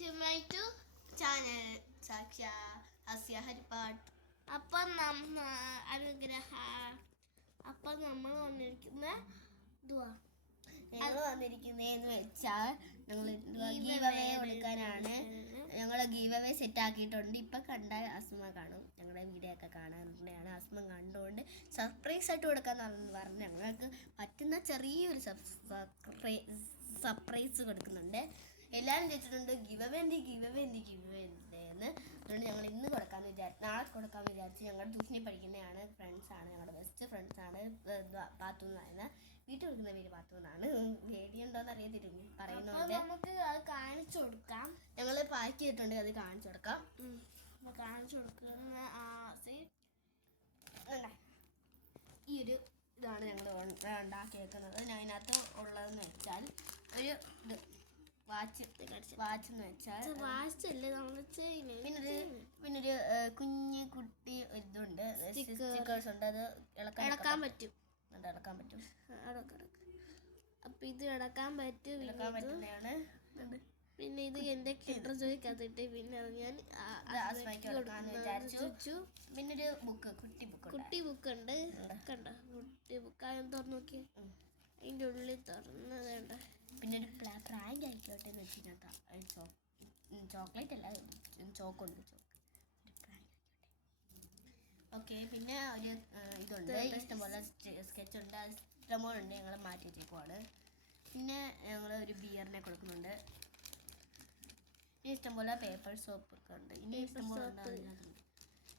to my channel Saksha Hasya Haripat. അപ്പം അനുഗ്രഹ അപ്പം നമ്മൾ വന്നിരിക്കുന്നതെന്ന് വെച്ചാൽ ഞങ്ങൾ ഗീവ് അവേ കൊടുക്കാനാണ്. ഞങ്ങൾ ഗീവ് അവേ സെറ്റ് ആക്കിയിട്ടുണ്ട്. ഇപ്പം കണ്ടാൽ അസ്മ കാണും, ഞങ്ങളുടെ വീഡിയോ ഒക്കെ കാണാനുള്ളതാണ്. അസ്മ കണ്ടുകൊണ്ട് സർപ്രൈസ് ആയിട്ട് കൊടുക്കാമെന്ന് പറഞ്ഞ് ഞങ്ങൾക്ക് പറ്റുന്ന ചെറിയൊരു സർപ്രൈസ് കൊടുക്കുന്നുണ്ട്. എല്ലാവരും ചോദിച്ചിട്ടുണ്ട് ഗിവ് അവേ എന്ത് എന്ന്. അതുകൊണ്ട് ഞങ്ങൾ ഇന്ന് കൊടുക്കാമെന്ന് വിചാരിച്ചു, നാളെ കൊടുക്കാമെന്ന് വിചാരിച്ചു. ഞങ്ങളുടെ ട്യൂഷനിൽ പഠിക്കുന്നതാണ്, ഫ്രണ്ട്സാണ്, ഞങ്ങളുടെ ബെസ്റ്റ് ഫ്രണ്ട്സാണ്. പാത്തു എന്നാണ് വീട്ടിൽ കൊടുക്കുന്ന പേര്, പാത്തു എന്നാണ്. പേടിയുണ്ടോയെന്ന് അറിയത്തില്ല പറയുന്നുണ്ട്. നമുക്ക് അത് കാണിച്ചു കൊടുക്കാം. ഞങ്ങൾ പാക്ക് ചെയ്തിട്ടുണ്ട്, അത് കാണിച്ചു കൊടുക്കാം. കാണിച്ചു കൊടുക്കുന്ന ഈ ഒരു ഇതാണ് ഞങ്ങൾ ഉണ്ടാക്കി വെക്കുന്നത്. അതിനകത്ത് ഉള്ളതെന്ന് വെച്ചാൽ ഒരു ഇത് വാച്ച് എന്ന് വെച്ചാൽ പിന്നൊരു കുഞ്ഞു കുട്ടി ഇതുണ്ട്, സ്റ്റിക്കേഴ്സ് ഉണ്ട്. അത് ഇളക്കാൻ പറ്റും. അപ്പൊ ഇത് ഇളക്കാൻ പറ്റുന്നതാണ്. പിന്നെ ഇത് എന്റെ കിട്ടർ ചോദിക്കാത്തിട്ട് പിന്നെ ഞാൻ വിചാരിച്ചു. പിന്നെ ഒരു ബുക്ക്, കുട്ടി ബുക്ക് ഉണ്ട്. കണ്ടോ, കുട്ടി ബുക്ക് ആദ്യം തുറന്നു നോക്കിയേ, അതിൻ്റെ ഉള്ളിൽ തുറന്നതേണ്ട. പിന്നെ ഒരു പ്രാങ്ക് ആയിക്കോട്ടെ എന്ന് വെച്ചിട്ടാ, ചോക്ലേറ്റ് അല്ല, ചോക്കുണ്ട്. ഓക്കെ. പിന്നെ ഒരു ഇതുണ്ട്, ഇഷ്ടംപോലെ സ്കെച്ച് ഉണ്ട്, ഇഷ്ടംപോലെ ഉണ്ട്. ഞങ്ങൾ മാറ്റി വെച്ചേക്കുവാണ്. പിന്നെ ഞങ്ങൾ ഒരു ബിയറിനെ കൊടുക്കുന്നുണ്ട്. ഇനി ഇഷ്ടംപോലെ പേപ്പർ സോപ്പ് ഒക്കെ ഉണ്ട്. ഇനി ഇഷ്ടംപോലെ ഉണ്ട്.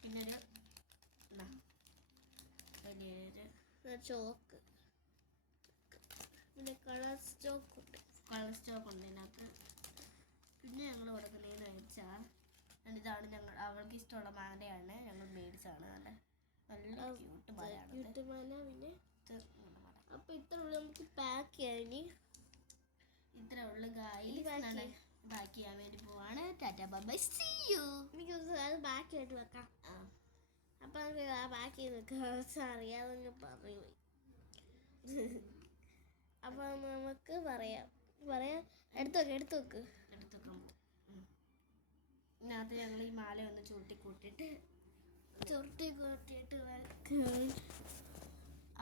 പിന്നെ ഒരു വലിയൊരു ചോക്ക്, പിന്നെ കളർ സ്റ്റോക്ക് ഉണ്ട് ഇതിനകത്ത്. പിന്നെ ഞങ്ങൾ കൊടുക്കുന്നതെന്ന് വെച്ചാൽ ഇതാണ്, അവൾക്ക് ഇഷ്ടമുള്ള മാലയാണ്, ഞങ്ങൾ മേടിച്ചാണ്. നല്ല ക്യൂട്ട് മാലയാണ്. പിന്നെ അപ്പോൾ ഇത്ര ഉള്ളു നമുക്ക് പാക്ക് ചെയ്യാൻ. ഇത്ര ഉള്ളു ഗായ്സ്, പാക്ക് ചെയ്യാൻ വേണ്ടി പോവാണ്. Tata bye bye, see you. എനിക്ക് അത് ബാക്ക് ആയിട്ട് വെക്കാം. അപ്പം നമുക്ക് ബാക്ക് ചെയ്ത് വെക്കാം, അറിയാതെ പറയൂ. അപ്പോൾ നമുക്ക് പറയാം. എടുത്തു വെക്കാം. ഇതിനകത്ത് ഞങ്ങൾ ഈ മാല ഒന്ന് ചുരുട്ടി കൂട്ടിയിട്ട് വെക്കാം.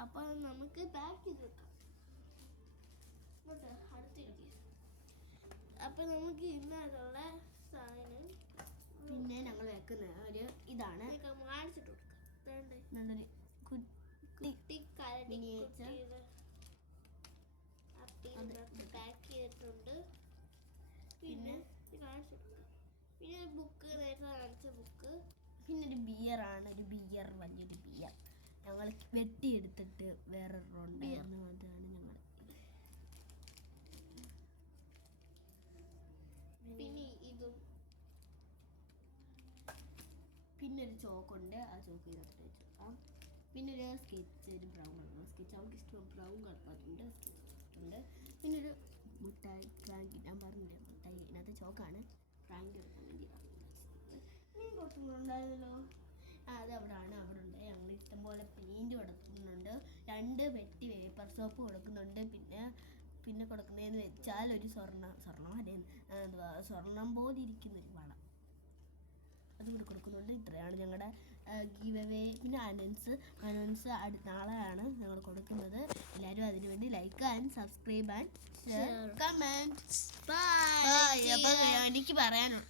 അപ്പോൾ നമുക്ക് പാക്ക് ചെയ്ത് വെക്കാം. അടുത്തിരിക്കുക. അപ്പം നമുക്ക് ഇന്നതുള്ള സാധനം പിന്നെ ഞങ്ങൾ വെക്കുന്ന ഒരു ഇതാണ്, കാണിച്ചിട്ട് കൊടുക്കാം. നല്ലൊരു കുട്ടി പാക്ക് ചെയ്തിട്ടുണ്ട്. പിന്നെ കാണിച്ചു കൊടുക്കാം. പിന്നെ ബുക്ക്, നേരത്തെ കാണിച്ച ബുക്ക്. പിന്നെ ഒരു ബിയറാണ്, വലിയൊരു ബിയർ ഞങ്ങൾ വെട്ടിയെടുത്തിട്ട് വേറൊരുണ്ടായിരുന്നു, അതാണ് ഞങ്ങൾ. പിന്നെ ഇതും, പിന്നെ ഒരു ചോക്കുണ്ട്, ആ ചോക്ക് ഇതിനകത്ത് വെച്ച് വെക്കാം. പിന്നെ ഒരു സ്കെച്ച്, ഒരു ബ്രൗൺ കളർ സ്കെച്ച്, അവർക്ക് ഇഷ്ടം ബ്രൗൺ കളറുണ്ട്, സ്കെച്ചുണ്ട്. പിന്നെ ഒരു മുട്ടായി പ്രാങ്ക്, ഞാൻ പറഞ്ഞില്ലേ മുട്ടായി, ഇതിനകത്ത് ചോക്കാണ് പ്രാങ്ക് എടുക്കാൻ വേണ്ടി കുറച്ചും കൂടെ ഉണ്ടായിരുന്നല്ലോ. അത് അവിടെ ഉണ്ട്. ഞങ്ങൾ ഇഷ്ടംപോലെ പെയിൻറ്റ് കൊടുക്കുന്നുണ്ട്. 2 പെട്ടി പേപ്പർ സോപ്പ് കൊടുക്കുന്നുണ്ട്. പിന്നെ കൊടുക്കുന്നതെന്ന് വെച്ചാൽ ഒരു സ്വർണം പോലെ ഇരിക്കുന്നൊരു വള, അതുകൂടി കൊടുക്കുന്നുണ്ട്. ഇത്രയാണ് ഞങ്ങളുടെ ഗീവ് അവേ. പിന്നെ അനൗൺസ് നാളെയാണ് ഞങ്ങൾ കൊടുക്കുന്നത്. എല്ലാവരും അതിനുവേണ്ടി like and subscribe and share, comment. Bye. അപ്പോൾ എനിക്ക് പറയാനുള്ളൂ.